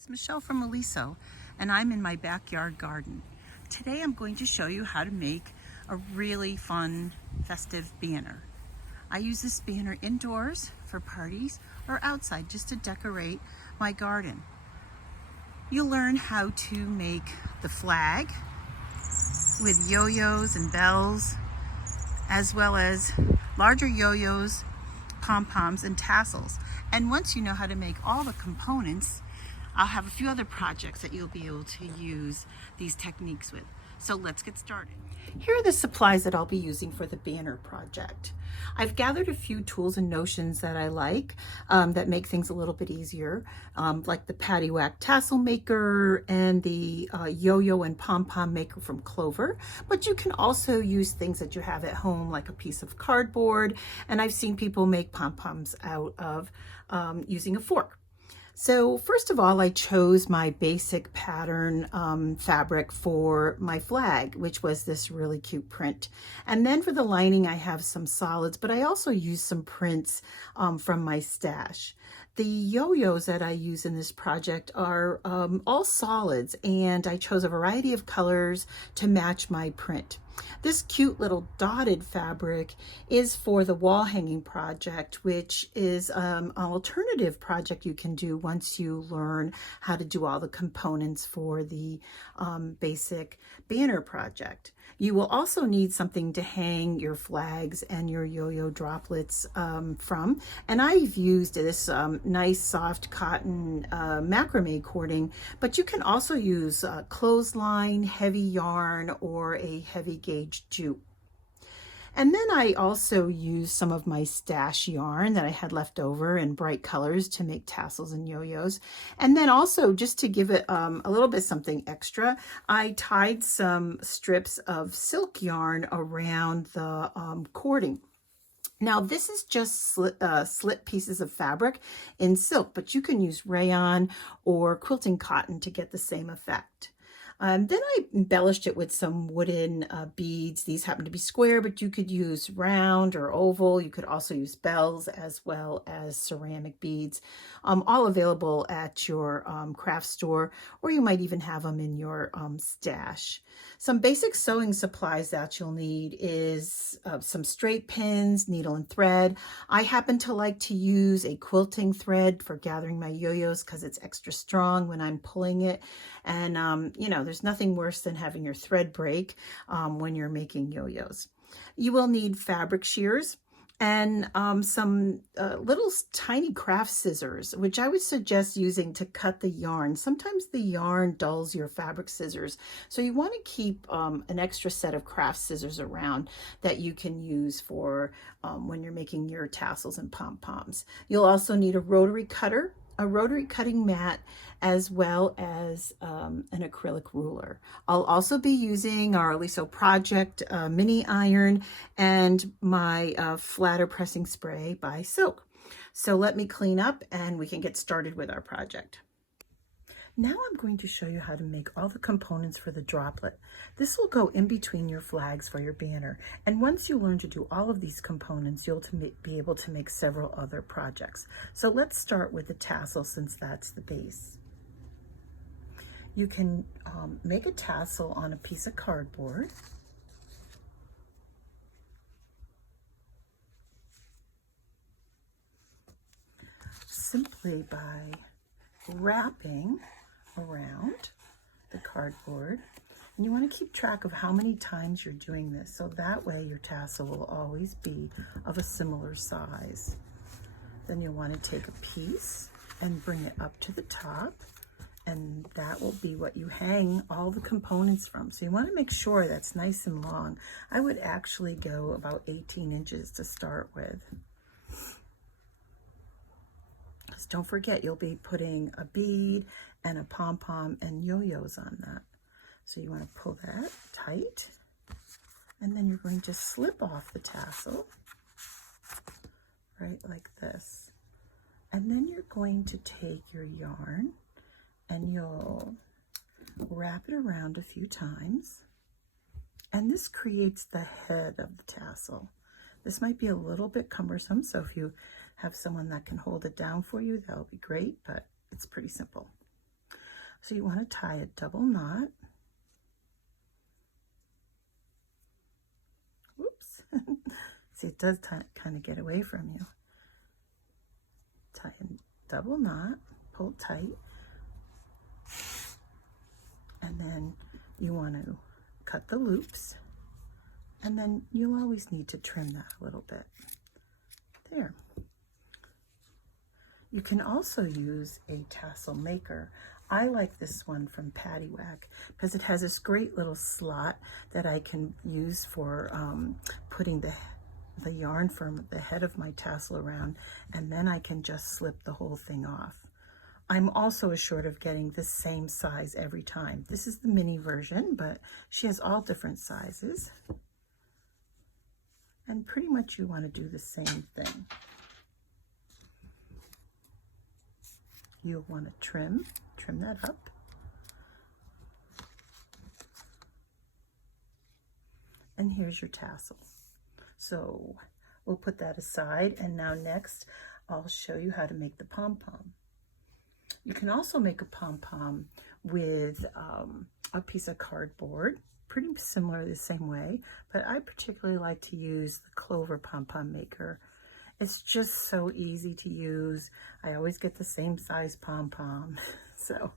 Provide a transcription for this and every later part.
It's Michelle from Aliso, and I'm in my backyard garden. Today I'm going to show you how to make a really fun, festive banner. I use this banner indoors for parties or outside just to decorate my garden. You'll learn how to make the flag with yo-yos and bells, as well as larger yo-yos, pom-poms, and tassels. And once you know how to make all the components, I'll have a few other projects that you'll be able to use these techniques with. So let's get started. Here are the supplies that I'll be using for the banner project. I've gathered a few tools and notions that I like that make things a little bit easier, like the Paddywhack Tassel Maker and the Yo-Yo and Pom-Pom Maker from Clover. But you can also use things that you have at home, like a piece of cardboard, and I've seen people make pom-poms out of using a fork. So first of all, I chose my basic pattern fabric for my flag, which was this really cute print. And then for the lining, I have some solids, but I also used some prints from my stash. The yo-yos that I use in this project are all solids, and I chose a variety of colors to match my print. This cute little dotted fabric is for the wall hanging project, which is an alternative project you can do once you learn how to do all the components for the basic banner project. You will also need something to hang your flags and your yo-yo droplets from. And I've used this nice soft cotton macrame cording, but you can also use clothesline, heavy yarn, or a heavy gauge jute. And then I also used some of my stash yarn that I had left over in bright colors to make tassels and yo-yos. And then also, just to give it a little bit something extra, I tied some strips of silk yarn around the cording. Now this is just slit pieces of fabric in silk, but you can use rayon or quilting cotton to get the same effect. Then I embellished it with some wooden beads. These happen to be square, but you could use round or oval. You could also use bells as well as ceramic beads, all available at your craft store, or you might even have them in your stash. Some basic sewing supplies that you'll need is some straight pins, needle and thread. I happen to like to use a quilting thread for gathering my yo-yos because it's extra strong when I'm pulling it. And, you know, there's nothing worse than having your thread break when you're making yo-yos. You will need fabric shears and some little tiny craft scissors, which I would suggest using to cut the yarn. Sometimes the yarn dulls your fabric scissors, so you want to keep an extra set of craft scissors around that you can use for when you're making your tassels and pom-poms. You'll also need a rotary cutter, a rotary cutting mat, as well as an acrylic ruler. I'll also be using our Aliso Project mini iron and my flatter pressing spray by Silk. So let me clean up and we can get started with our project. Now I'm going to show you how to make all the components for the droplet. This will go in between your flags for your banner. And once you learn to do all of these components, you'll be able to make several other projects. So let's start with the tassel, since that's the base. You can make a tassel on a piece of cardboard. Simply by wrapping around the cardboard. And you want to keep track of how many times you're doing this, so that way your tassel will always be of a similar size. Then you'll want to take a piece and bring it up to the top, and that will be what you hang all the components from. So you want to make sure that's nice and long. I would actually go about 18 inches to start with. Just don't forget, you'll be putting a bead and a pom-pom and yo-yos on that. So you want to pull that tight, and then you're going to slip off the tassel, right like this. And then you're going to take your yarn and you'll wrap it around a few times. And this creates the head of the tassel. This might be a little bit cumbersome, so if you have someone that can hold it down for you, that'll be great, but it's pretty simple. So you want to tie a double knot. Whoops. See, it does kind of get away from you. Tie a double knot, pull tight, and then you want to cut the loops, and then you'll always need to trim that a little bit. There. You can also use a Tassel Maker. I like this one from Paddywhack because it has this great little slot that I can use for putting the yarn from the head of my tassel around, and then I can just slip the whole thing off. I'm also assured of getting the same size every time. This is the mini version, but she has all different sizes. And pretty much you want to do the same thing. You'll want to trim that up. And here's your tassel. So we'll put that aside, and now next I'll show you how to make the pom-pom. You can also make a pom-pom with a piece of cardboard, pretty similar the same way, but I particularly like to use the Clover pom-pom maker. It's just so easy to use. I always get the same size pom-pom, so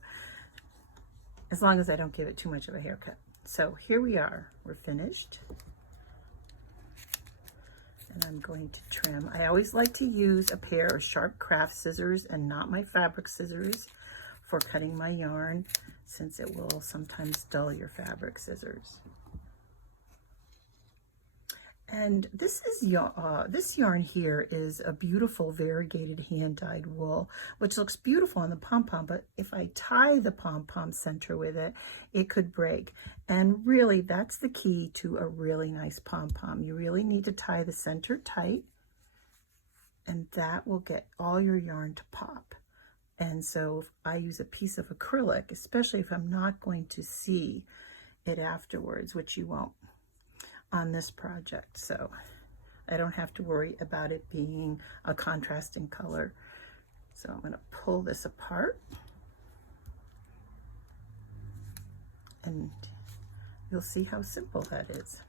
as long as I don't give it too much of a haircut. So here we are, we're finished. And I'm going to trim. I always like to use a pair of sharp craft scissors and not my fabric scissors for cutting my yarn, since it will sometimes dull your fabric scissors. And this yarn here is a beautiful variegated hand-dyed wool, which looks beautiful on the pom-pom, but if I tie the pom-pom center with it, it could break. And really, that's the key to a really nice pom-pom. You really need to tie the center tight, and that will get all your yarn to pop. And so if I use a piece of acrylic, especially if I'm not going to see it afterwards, which you won't on this project, so I don't have to worry about it being a contrasting color. So I'm going to pull this apart, and you'll see how simple that is.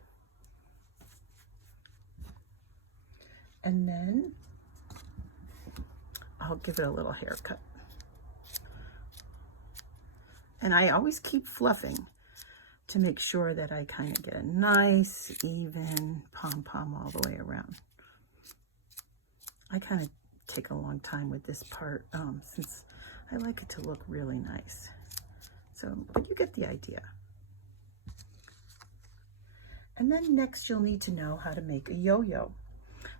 And then I'll give it a little haircut. And I always keep fluffing to make sure that I kind of get a nice, even pom-pom all the way around. I kind of take a long time with this part since I like it to look really nice. So, but you get the idea. And then next you'll need to know how to make a yo-yo.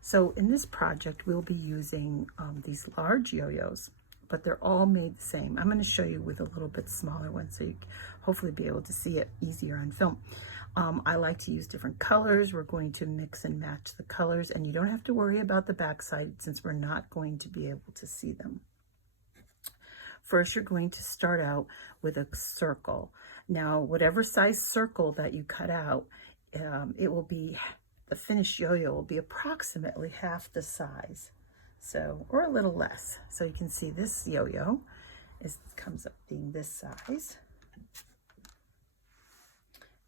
So in this project, we'll be using these large yo-yos, but they're all made the same. I'm going to show you with a little bit smaller one, so you hopefully be able to see it easier on film. I like to use different colors. We're going to mix and match the colors, and you don't have to worry about the backside since we're not going to be able to see them. First, you're going to start out with a circle. Now, whatever size circle that you cut out, it will be, the finished yo-yo will be approximately half the size. So, or a little less. So you can see this yo-yo comes up being this size.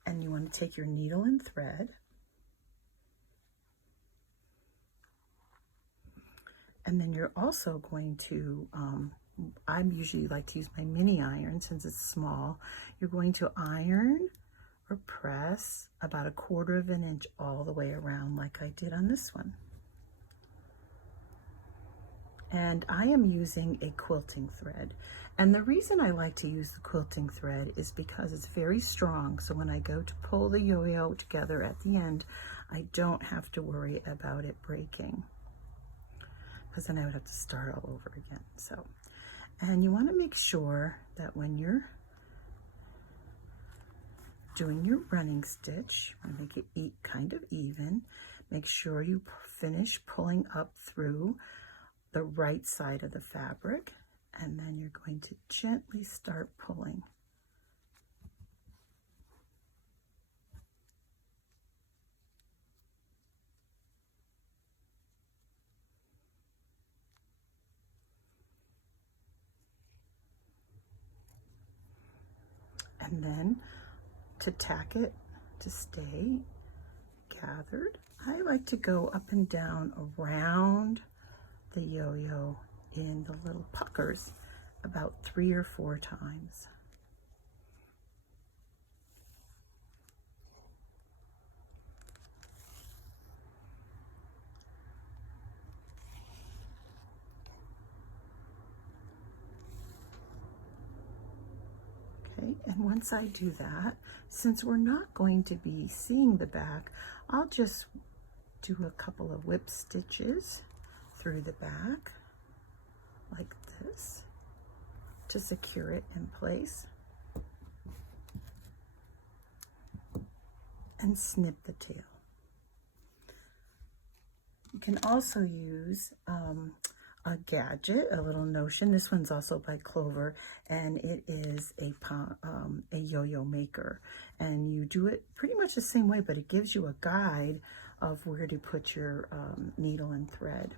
And you want to take your needle and thread. And then you're also going to, I usually like to use my mini iron since it's small. You're going to iron or press about 1/4 of an inch all the way around like I did on this one. And I am using a quilting thread. And the reason I like to use the quilting thread is because it's very strong. So when I go to pull the yo-yo together at the end, I don't have to worry about it breaking, because then I would have to start all over again. So, and you want to make sure that when you're doing your running stitch, you want to make it kind of even. Make sure you finish pulling up through the right side of the fabric, and then you're going to gently start pulling. and then to tack it to stay gathered, I like to go up and down around the yo-yo in the little puckers about 3 or 4 times. Okay, and once I do that, since we're not going to be seeing the back, I'll just do a couple of whip stitches through the back like this to secure it in place, and snip the tail. You can also use a gadget, a little notion. This one's also by Clover, and it is a yo-yo maker. And you do it pretty much the same way, but it gives you a guide of where to put your needle and thread.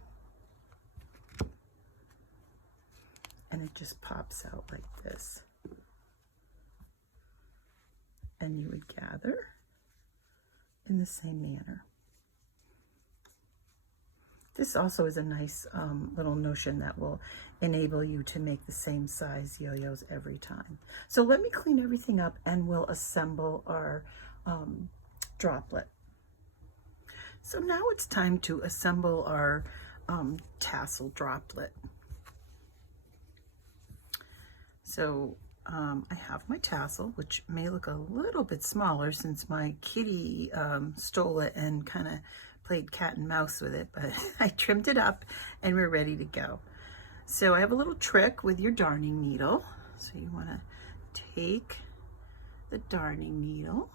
And it just pops out like this. And you would gather in the same manner. This also is a nice little notion that will enable you to make the same size yo-yos every time. So let me clean everything up and we'll assemble our droplet. So now it's time to assemble our tassel droplet. So I have my tassel, which may look a little bit smaller since my kitty stole it and kind of played cat and mouse with it, but I trimmed it up and we're ready to go. So I have a little trick with your darning needle. So you want to take the darning needle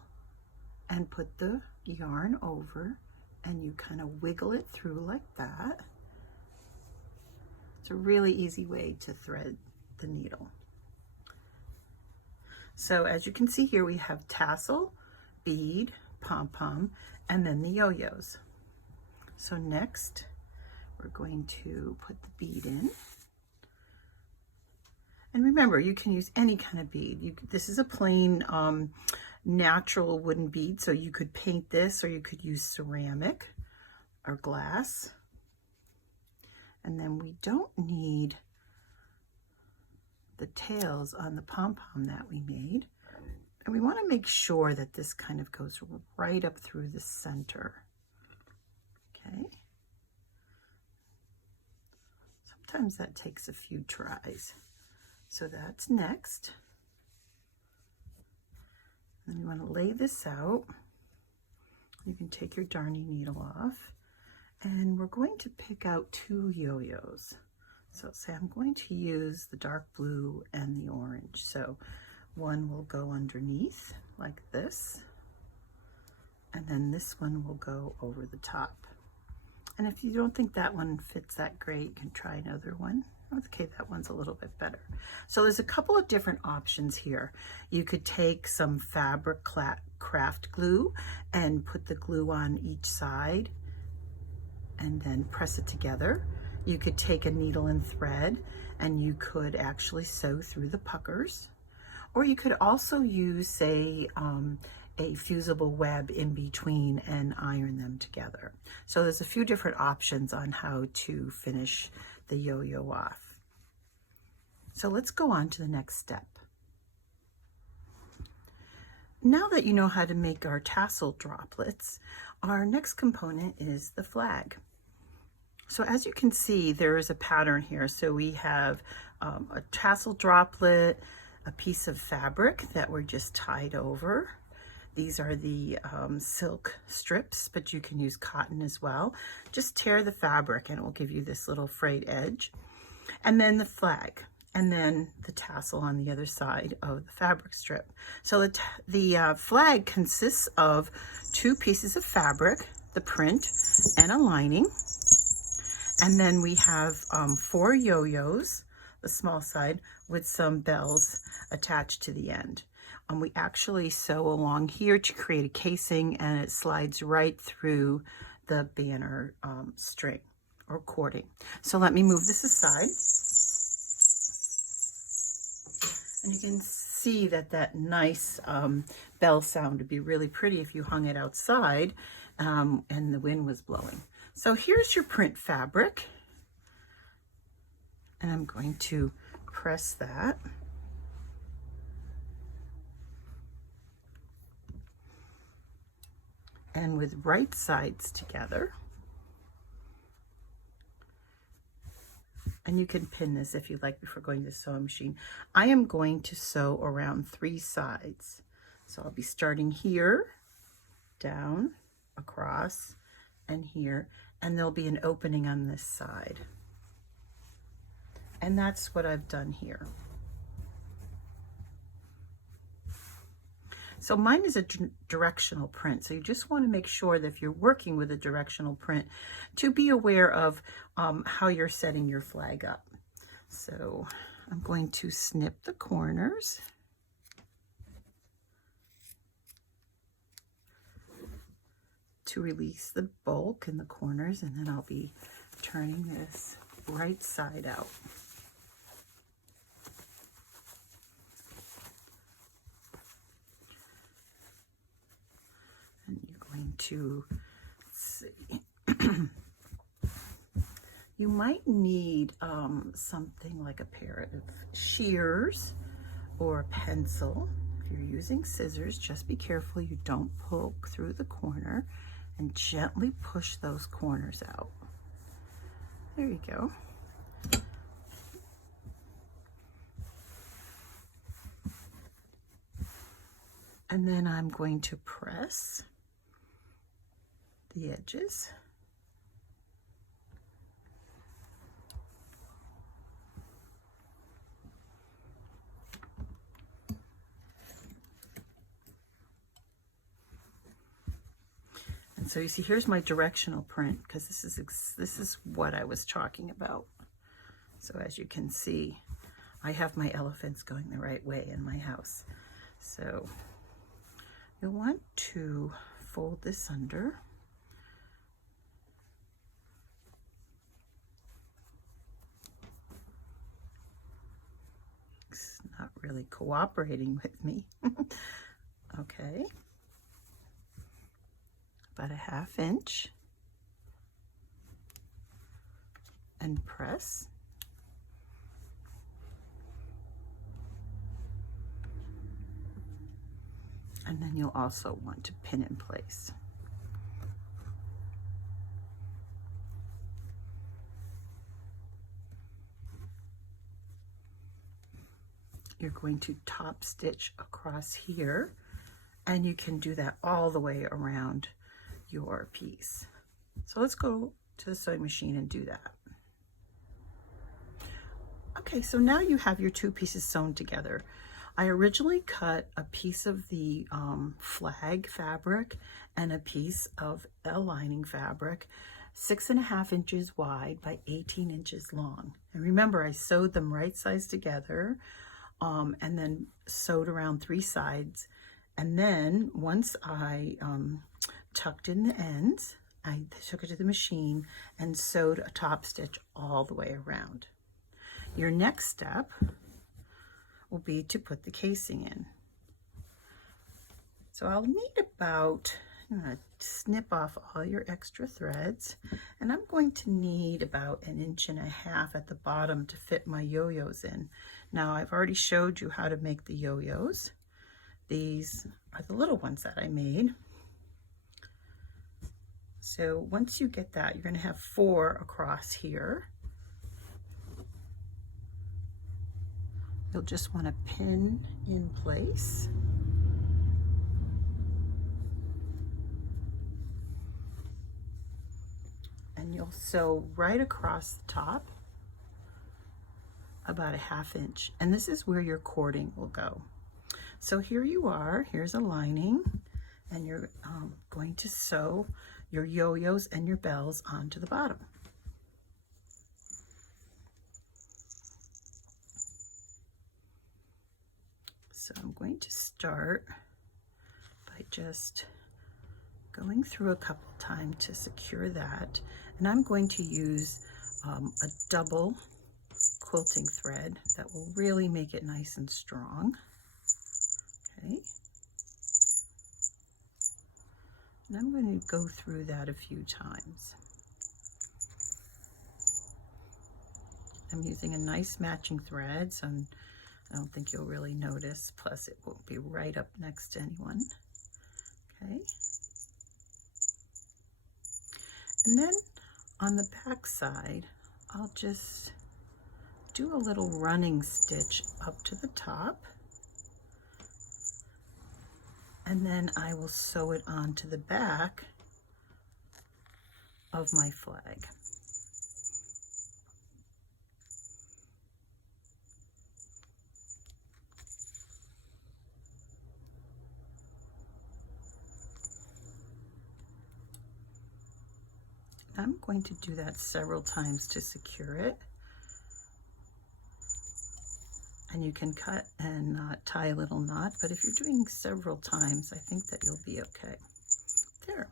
and put the yarn over, and you kind of wiggle it through like that. It's a really easy way to thread the needle. So as you can see here, we have tassel, bead, pom-pom, and then the yo-yos. So next, we're going to put the bead in. And remember, you can use any kind of bead. This is a plain natural wooden bead, so you could paint this, or you could use ceramic or glass. And then we don't need the tails on the pom-pom that we made. And we want to make sure that this kind of goes right up through the center. Okay. Sometimes that takes a few tries. So that's next. Then you want to lay this out. You can take your darning needle off, and we're going to pick out 2 yo-yos. So say I'm going to use the dark blue and the orange. So one will go underneath like this, and then this one will go over the top. And if you don't think that one fits that great, you can try another one. Okay, that one's a little bit better. So there's a couple of different options here. You could take some fabric craft glue and put the glue on each side and then press it together. You could take a needle and thread and you could actually sew through the puckers. Or you could also use, say, a fusible web in between and iron them together. So there's a few different options on how to finish the yo-yo off. So let's go on to the next step. Now that you know how to make our tassel droplets, our next component is the flag. So as you can see, there is a pattern here. So we have a tassel droplet, a piece of fabric that we're just tied over. These are the silk strips, but you can use cotton as well. Just tear the fabric and it will give you this little frayed edge. And then the flag, and then the tassel on the other side of the fabric strip. So the flag consists of 2 pieces of fabric, the print, and a lining. And then we have 4 yo-yos, the small side, with some bells attached to the end. We actually sew along here to create a casing, and it slides right through the banner string or cording. So let me move this aside. And you can see that that nice bell sound would be really pretty if you hung it outside and the wind was blowing. So here's your print fabric, and I'm going to press that. And with right sides together. And you can pin this if you like before going to the sewing machine. I am going to sew around 3 sides. So I'll be starting here, down, across, and here, and there'll be an opening on this side. And that's what I've done here. So mine is a directional print, so you just want to make sure that if you're working with a directional print to be aware of how you're setting your flag up. So I'm going to snip the corners. To release the bulk in the corners, and then I'll be turning this right side out. And you're going to, let's see, you might need something like a pair of shears or a pencil. If you're using scissors, just be careful you don't poke through the corner, and gently push those corners out. There you go. And then I'm going to press the edges. And so you see, here's my directional print, because this is what I was talking about. So as you can see, I have my elephants going the right way in my house. So you'll want to fold this under. It's not really cooperating with me. Okay. About a 1/2 inch, and press. And then you'll also want to pin in place. You're going to top stitch across here, and you can do that all the way around your piece. So let's go to the sewing machine and do that. Okay, so now you have your 2 pieces sewn together. I originally cut a piece of the flag fabric and a piece of a lining fabric, 6.5 inches wide by 18 inches long. And remember, I sewed them right sides together, and then sewed around 3 sides. And then once I tucked in the ends, I took it to the machine and sewed a top stitch all the way around. Your next step will be to put the casing in. So I'll need about, I'm going to snip off all your extra threads, and I'm going to need about 1.5 inches at the bottom to fit my yo-yos in. Now I've already showed you how to make the yo-yos. These are the little ones that I made. So once you get that, you're going to have 4 across here. You'll just want to pin in place. And you'll sew right across the top about a 1/2 inch. And this is where your cording will go. So here you are, here's a lining, and you're going to sew your yo-yos and your bells onto the bottom. So I'm going to start by just going through a couple times to secure that. And I'm going to use a double quilting thread that will really make it nice and strong. Okay. And I'm going to go through that a few times. I'm using a nice matching thread, so I don't think you'll really notice. Plus, it won't be right up next to anyone. Okay. And then on the back side, I'll just do a little running stitch up to the top. And then I will sew it onto the back of my flag. I'm going to do that several times to secure it. And you can cut and tie a little knot, but if you're doing several times, I think that you'll be okay. There.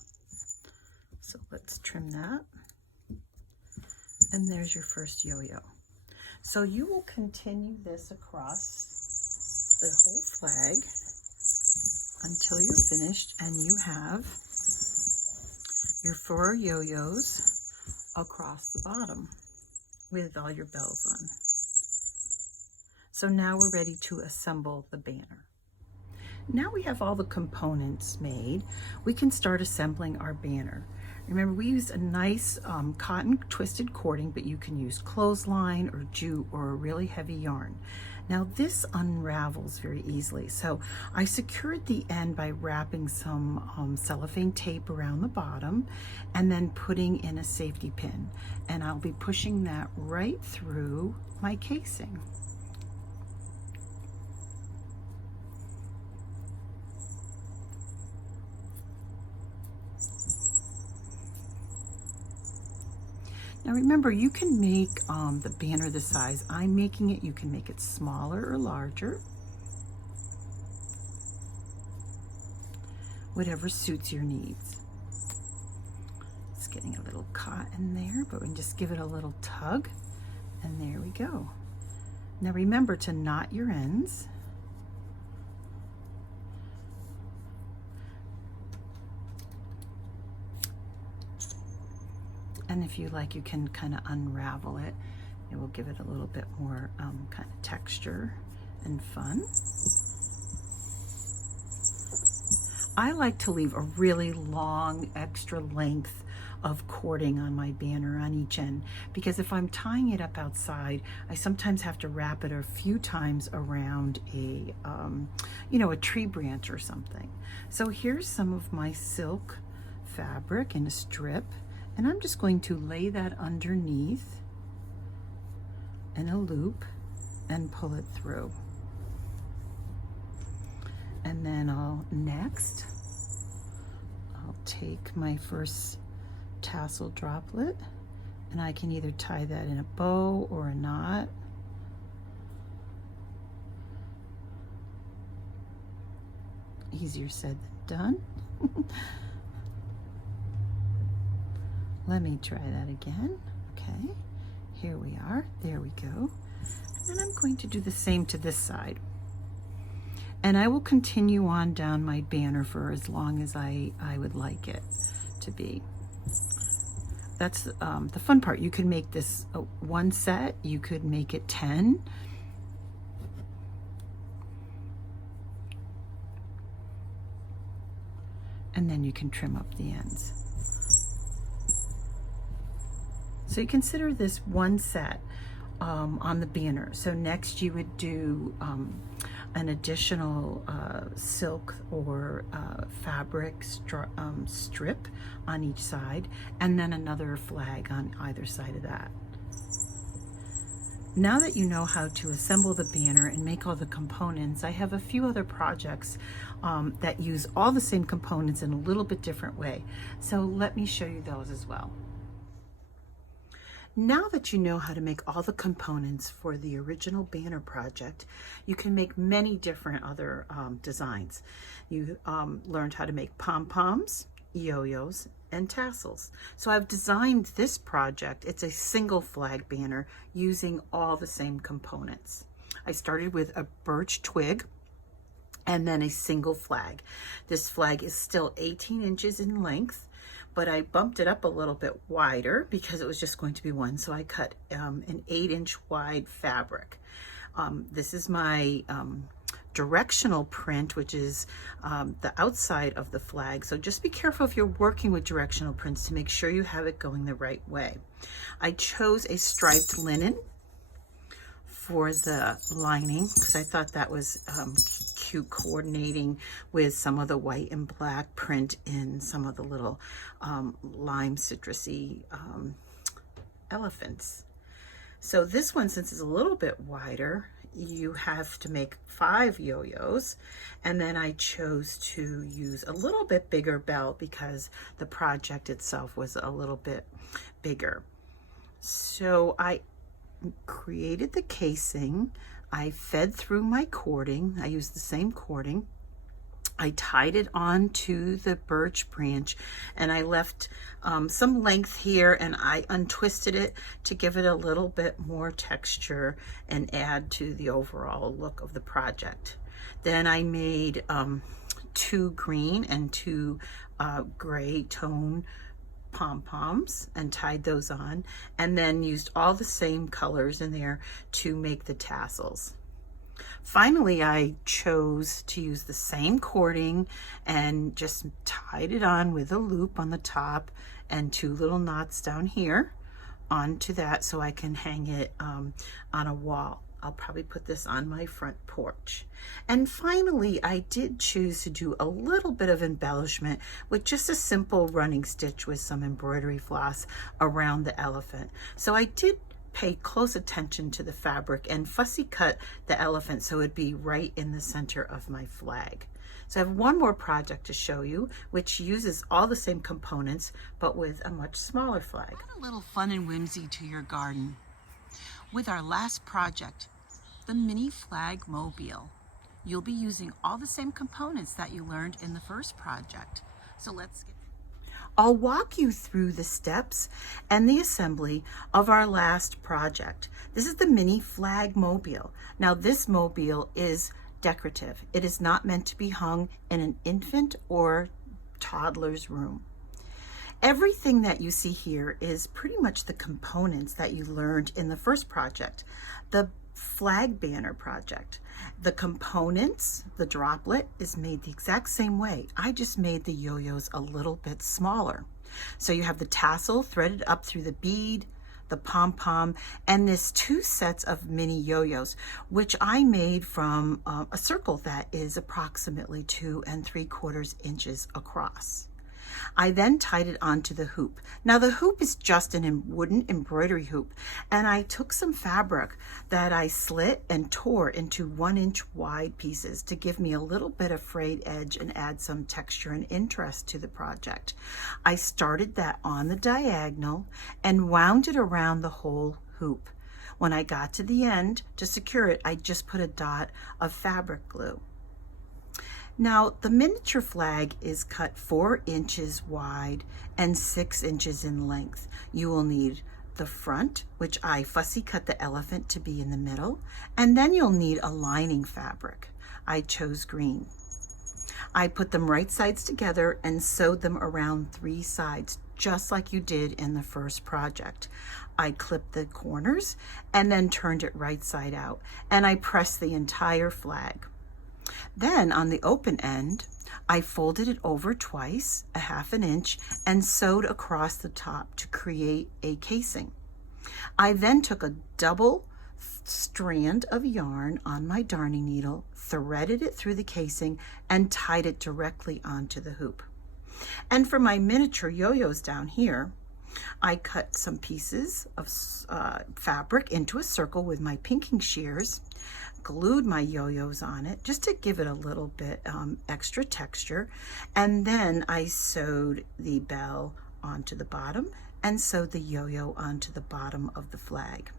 So let's trim that. And there's your first yo-yo. So you will continue this across the whole flag until you're finished and you have your 4 yo-yos across the bottom with all your bells on. So now we're ready to assemble the banner. Now we have all the components made, we can start assembling our banner. Remember, we used a nice cotton twisted cording, but you can use clothesline or jute or a really heavy yarn. Now this unravels very easily, so I secured the end by wrapping some cellophane tape around the bottom and then putting in a safety pin, and I'll be pushing that right through my casing. Now remember, you can make the banner the size I'm making it. You can make it smaller or larger, whatever suits your needs. It's getting a little caught in there, but we can just give it a little tug, and there we go. Now remember to knot your ends. And if you like, you can kind of unravel it. It will give it a little bit more kind of texture and fun. I like to leave a really long extra length of cording on my banner on each end, because if I'm tying it up outside, I sometimes have to wrap it a few times around a, a tree branch or something. So here's some of my silk fabric in a strip. And I'm just going to lay that underneath in a loop and pull it through. And then I'll take my first tassel droplet, and I can either tie that in a bow or a knot. Easier said than done. Let me try that again. Okay, here we are. There we go. And then I'm going to do the same to this side. And I will continue on down my banner for as long as I would like it to be. That's the fun part. You could make this one set. You could make it 10. And then you can trim up the ends. So you consider this one set on the banner. So next you would do an additional silk or fabric strip on each side, and then another flag on either side of that. Now that you know how to assemble the banner and make all the components, I have a few other projects that use all the same components in a little bit different way. So let me show you those as well. Now that you know how to make all the components for the original banner project, you can make many different other designs. You learned how to make pom-poms, yo-yos, and tassels. So I've designed this project. It's a single flag banner using all the same components. I started with a birch twig and then a single flag. This flag is still 18 inches in length, but I bumped it up a little bit wider because it was just going to be one. So I cut an 8-inch wide fabric. This is my directional print, which is the outside of the flag. So just be careful if you're working with directional prints to make sure you have it going the right way. I chose a striped linen for the lining because I thought that was cute, coordinating with some of the white and black print in some of the little lime citrusy elephants. So this one, since it's a little bit wider, you have to make 5 yo-yos, and then I chose to use a little bit bigger belt because the project itself was a little bit bigger. So I created the casing. I fed through my cording. I used the same cording. I tied it onto the birch branch, and I left some length here, and I untwisted it to give it a little bit more texture and add to the overall look of the project. Then I made 2 green and 2 gray tone pom-poms and tied those on, and then used all the same colors in there to make the tassels. Finally, I chose to use the same cording and just tied it on with a loop on the top and 2 little knots down here onto that so I can hang it on a wall. I'll probably put this on my front porch. And finally, I did choose to do a little bit of embellishment with just a simple running stitch with some embroidery floss around the elephant. So I did pay close attention to the fabric and fussy cut the elephant so it'd be right in the center of my flag. So I have one more project to show you, which uses all the same components, but with a much smaller flag. Add a little fun and whimsy to your garden with our last project, the mini flag mobile. You'll be using all the same components that you learned in the first project. So let's get I'll walk you through the steps and the assembly of our last project. This is the mini flag mobile. Now this mobile is decorative. It is not meant to be hung in an infant or toddler's room. Everything that you see here is pretty much the components that you learned in the first project, the flag banner project. The components, the droplet, is made the exact same way. I just made the yo-yos a little bit smaller. So you have the tassel threaded up through the bead, the pom-pom, and this 2 sets of mini yo-yos, which I made from a circle that is approximately 2 3/4 inches across. I then tied it onto the hoop. Now the hoop is just a wooden embroidery hoop, and I took some fabric that I slit and tore into 1-inch wide pieces to give me a little bit of frayed edge and add some texture and interest to the project. I started that on the diagonal and wound it around the whole hoop. When I got to the end, to secure it, I just put a dot of fabric glue. Now, the miniature flag is cut 4 inches wide and 6 inches in length. You will need the front, which I fussy cut the elephant to be in the middle, and then you'll need a lining fabric. I chose green. I put them right sides together and sewed them around 3 sides, just like you did in the first project. I clipped the corners and then turned it right side out, and I pressed the entire flag. Then on the open end, I folded it over twice, a 1/2 inch, and sewed across the top to create a casing. I then took a double strand of yarn on my darning needle, threaded it through the casing, and tied it directly onto the hoop. And for my miniature yo-yos down here, I cut some pieces of fabric into a circle with my pinking shears, glued my yo-yos on it just to give it a little bit extra texture, and then I sewed the bell onto the bottom and sewed the yo-yo onto the bottom of the flag.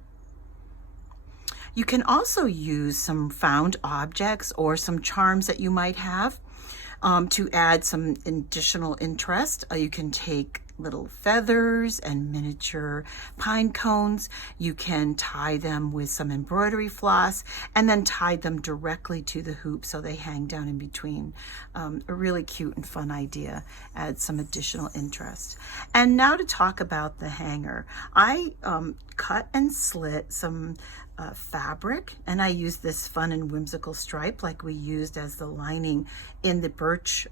You can also use some found objects or some charms that you might have to add some additional interest. You can take little feathers and miniature pine cones. You can tie them with some embroidery floss and then tie them directly to the hoop so they hang down in between. A really cute and fun idea. Adds some additional interest. And now to talk about the hanger. I cut and slit some fabric, and I used this fun and whimsical stripe like we used as the lining in the birch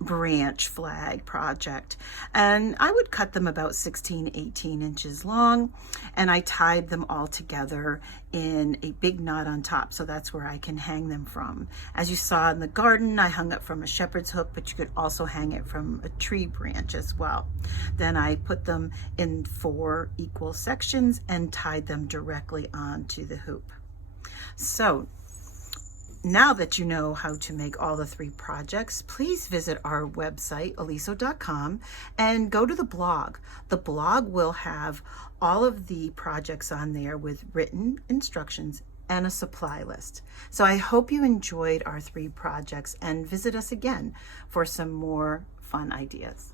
branch flag project. And I would cut them about 16-18 inches long, and I tied them all together in a big knot on top, so that's where I can hang them from. As you saw in the garden, I hung it from a shepherd's hook, but you could also hang it from a tree branch as well. Then I put them in 4 equal sections and tied them directly onto the hoop. So now that you know how to make all the 3 projects, please visit our website, aliso.com, and go to the blog. The blog will have all of the projects on there with written instructions and a supply list. So I hope you enjoyed our 3 projects and visit us again for some more fun ideas.